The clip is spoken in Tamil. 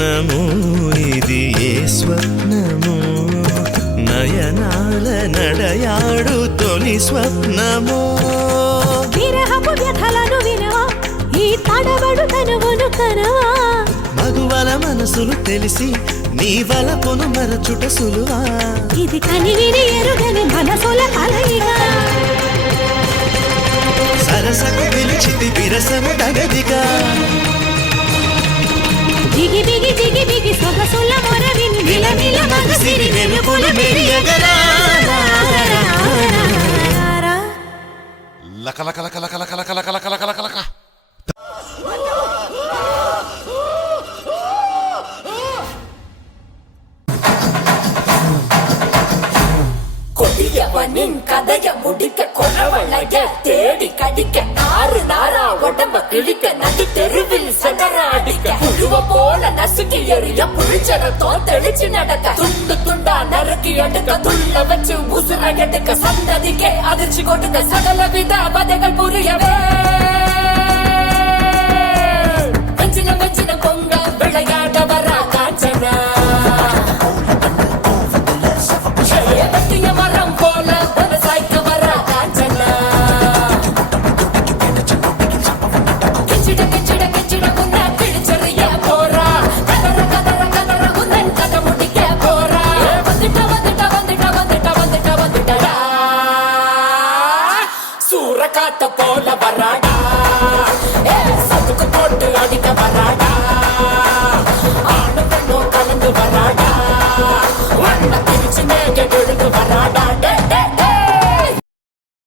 స్వప్నము ఇది ఏ స్వప్నము నయనాల నడయాడు తొలి స్వప్నము విరహపు వ్యథలను వినవా ఈ తడబడు తనువును కనవా మగువల మనసులు తెలిసి నీ వలపును మరచుట సులువా ఇది కనివిని ఎరుగని మనసుల కలయిక సరసకు పిలిచితి విరసము తగదిగా జిగి బిగి జిగి బిగి సొగసుల మొరవిని విలవిల మగసిరి వెలుపులు మెరియగరా లక లక లక లక లక లక లక లక లక లక கொடியவனின் கதைய முடிக்க கொலவளைய தேடி கடிக்க ஆறு நாரா உடம்ப கிழிக்க நடு தெருவில் சடராடிக்க புழுவ போல நசுக்கி எறிய புளிச்சடத்தோ தெளிச்சு நடக்க துண்டு துண்டா நறுக்கி எடுக்க துள்ள வச்சு உசுர எடுக்க சந்ததிக்கே அதிர்ச்சி கொடுக்க சகல வித வதைகள் புரியவே வெஞ்சின வெஞ்சின பொங்க விளையாட வர காஞ்சனா மரம் போல விவசாய்க்க வர காஞ்சனா கிச்சிட கிச்சிட கிச்சிட உன்ன கிழிச்சறிய போறா கதற கதற கதற உன்னன் கதை முடிக்க போறா வந்துட்ட வந்துட்ட வந்துட்ட வந்துட்ட வந்துட்ட வந்துட்டடா சூற காத்த போல வராட